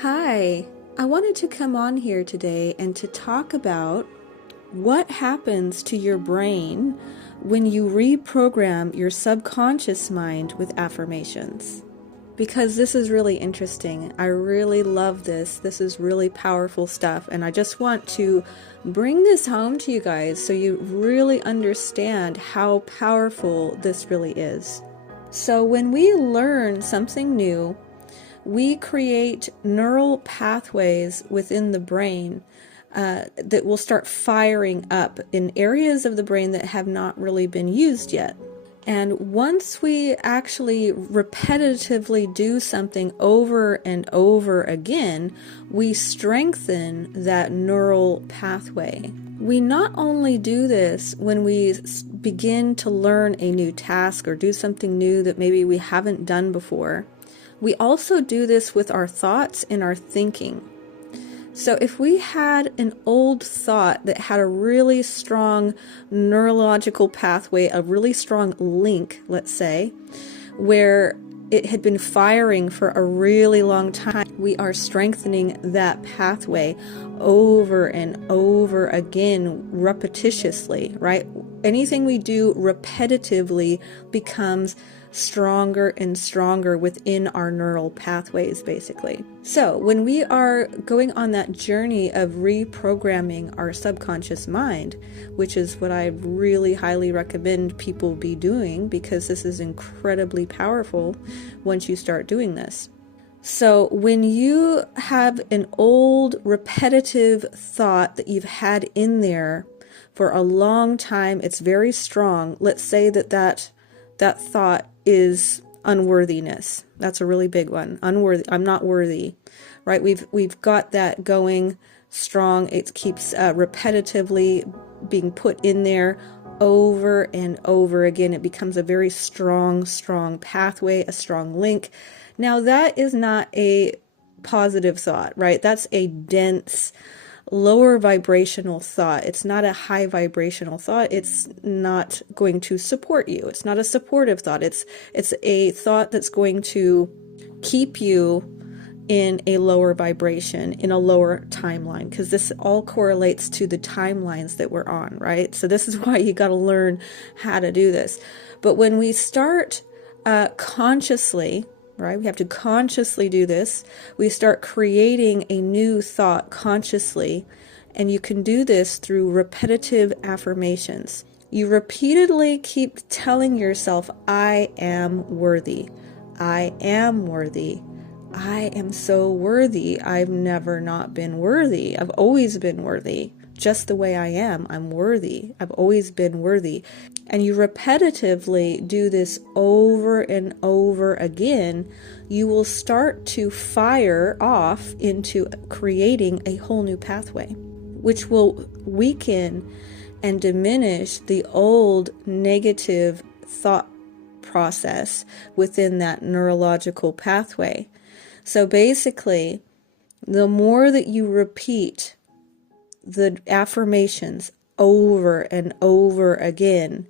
Hi, I wanted to come on here today and to talk about what happens to your brain when you reprogram your subconscious mind with affirmations. Because this is really interesting. I really love this. This is really powerful stuff, and I just want to bring this home to you guys so you really understand how powerful this really is. So when we learn something new, we create neural pathways within the brain that will start firing up in areas of the brain that have not really been used yet. And once we actually repetitively do something over and over again, we strengthen that neural pathway. We not only do this when we begin to learn a new task or do something new that maybe we haven't done before. We also do this with our thoughts and our thinking. So if we had an old thought that had a really strong neurological pathway, a really strong link, let's say, where it had been firing for a really long time, we are strengthening that pathway over and over again, repetitiously, right? Anything we do repetitively becomes stronger and stronger within our neural pathways, basically. So when we are going on that journey of reprogramming our subconscious mind, which is what I really highly recommend people be doing, because this is incredibly powerful once you start doing this. So when you have an old repetitive thought that you've had in there for a long time, it's very strong. Let's say that thought is unworthiness. That's a really big one. Unworthy. I'm not worthy, right? We've got that going strong. It keeps repetitively being put in there over and over again. It becomes a very strong pathway, a strong link. Now that is not a positive thought, right? That's a dense, lower vibrational thought. It's not a high vibrational thought. It's not going to support you. It's not a supportive thought. It's a thought that's going to keep you in a lower vibration, in a lower timeline, because this all correlates to the timelines that we're on, right? So this is why you got to learn how to do this. But when we start consciously, right? We have to consciously do this. We start creating a new thought consciously, and you can do this through repetitive affirmations. You repeatedly keep telling yourself, I am worthy. I am worthy. I am so worthy. I've never not been worthy. I've always been worthy. Just the way I am, I'm worthy. I've always been worthy. And you repetitively do this over and over again, you will start to fire off into creating a whole new pathway, which will weaken and diminish the old negative thought process within that neurological pathway. So basically, the more that you repeat the affirmations over and over again,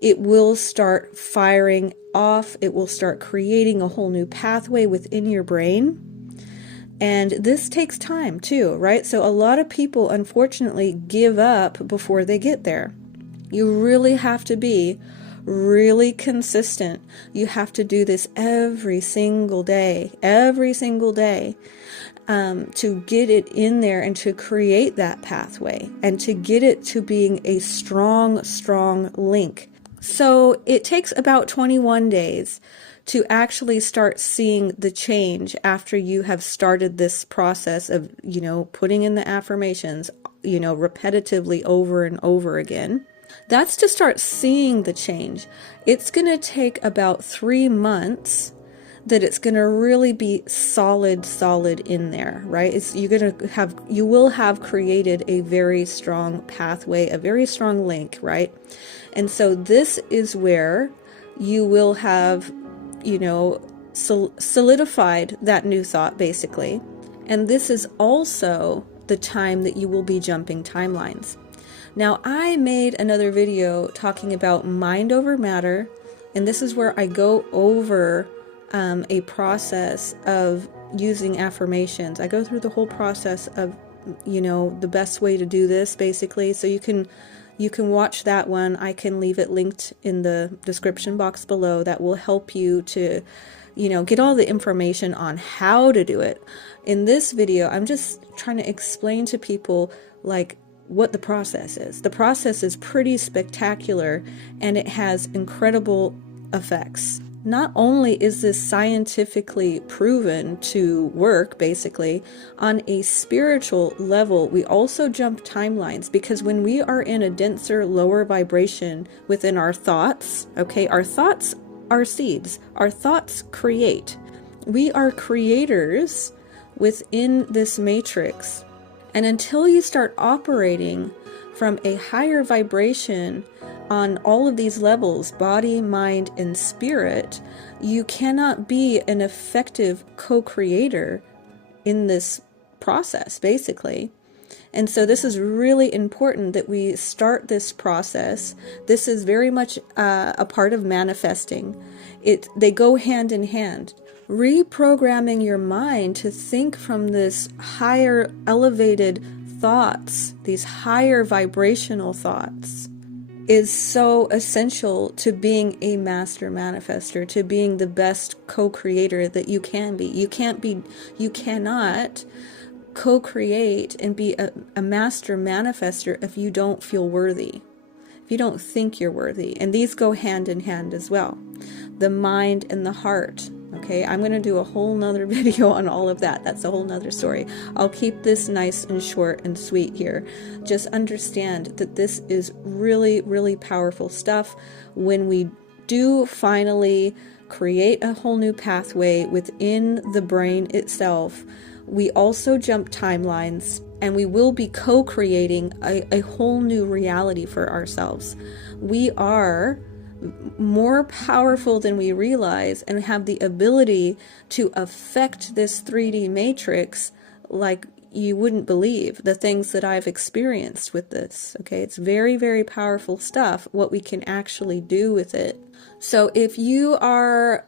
it will start firing off. It will start creating a whole new pathway within your brain. And this takes time too, right? So a lot of people, unfortunately, give up before they get there. You really have to be really consistent. You have to do this every single day, to get it in there and to create that pathway and to get it to being a strong link. So it takes about 21 days to actually start seeing the change after you have started this process of, putting in the affirmations, repetitively over and over again. That's to start seeing the change. It's going to take about 3 months that it's going to really be solid in there, right? You will have created a very strong pathway, a very strong link, right? And so this is where you will have, solidified that new thought, basically. And this is also the time that you will be jumping timelines. Now, I made another video talking about mind over matter, and this is where I go over a process of using affirmations. I go through the whole process of, the best way to do this, basically. So you can watch that one. I can leave it linked in the description box below. That will help you to, get all the information on how to do it. In this video, I'm just trying to explain to people like what the process is. The process is pretty spectacular, and it has incredible effects. Not only is this scientifically proven to work, basically, on a spiritual level, we also jump timelines, because when we are in a denser, lower vibration within our thoughts, okay, our thoughts are seeds. Our thoughts create. We are creators within this matrix. And until you start operating from a higher vibration on all of these levels, body, mind, and spirit, you cannot be an effective co-creator in this process, basically. And so this is really important that we start this process. This is very much a part of manifesting. They go hand in hand. Reprogramming your mind to think from this higher elevated thoughts, these higher vibrational thoughts, is so essential to being a master manifester, to being the best co-creator that you can be. You cannot co-create and be a master manifester if you don't feel worthy, if you don't think you're worthy. And these go hand in hand as well. The mind and the heart. Okay, I'm going to do a whole nother video on all of that. That's a whole nother story. I'll keep this nice and short and sweet here. Just understand that this is really, really powerful stuff. When we do finally create a whole new pathway within the brain itself, we also jump timelines, and we will be co-creating a whole new reality for ourselves. We are more powerful than we realize, and have the ability to affect this 3D matrix like you wouldn't believe, the things that I've experienced with this. Okay, it's very, very powerful stuff, what we can actually do with it. So if you are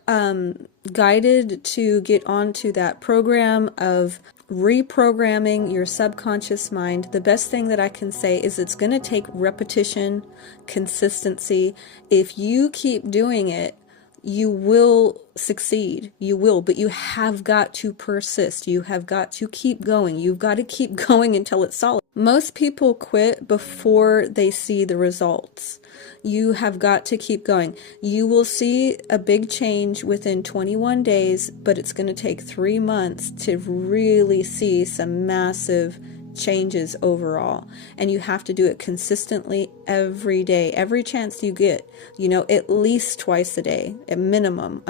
guided to get onto that program of reprogramming your subconscious mind, the best thing that I can say is it's going to take repetition, consistency. If you keep doing it, you will succeed. You will, but you have got to persist. You have got to keep going. You've got to keep going until it's solid. Most people quit before they see the results. You have got to keep going. You will see a big change within 21 days, but it's going to take 3 months to really see some massive changes overall. And you have to do it consistently every day, every chance you get, at least twice a day, a minimum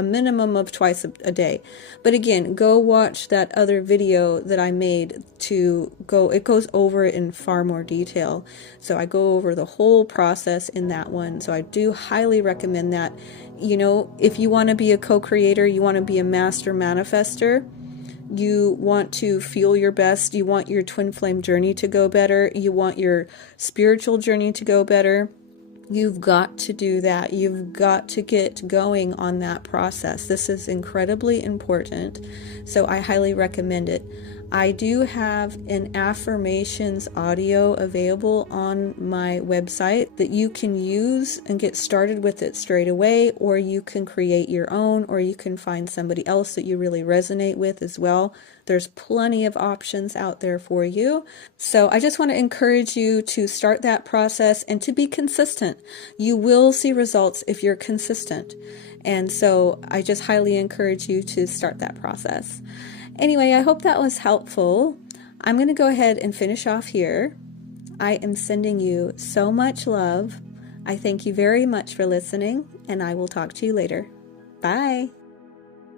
of twice a day. But again, go watch that other video that I made it goes over it in far more detail. So I go over the whole process in that one. So I do highly recommend that. If you want to be a co-creator, you want to be a master manifester, you want to feel your best, you want your twin flame journey to go better, you want your spiritual journey to go better, you've got to do that. You've got to get going on that process. This is incredibly important, so I highly recommend it. I do have an affirmations audio available on my website that you can use and get started with it straight away, or you can create your own, or you can find somebody else that you really resonate with as well. There's plenty of options out there for you. So I just want to encourage you to start that process and to be consistent. You will see results if you're consistent. And so I just highly encourage you to start that process. Anyway, I hope that was helpful. I'm going to go ahead and finish off here. I am sending you so much love. I thank you very much for listening, and I will talk to you later. Bye.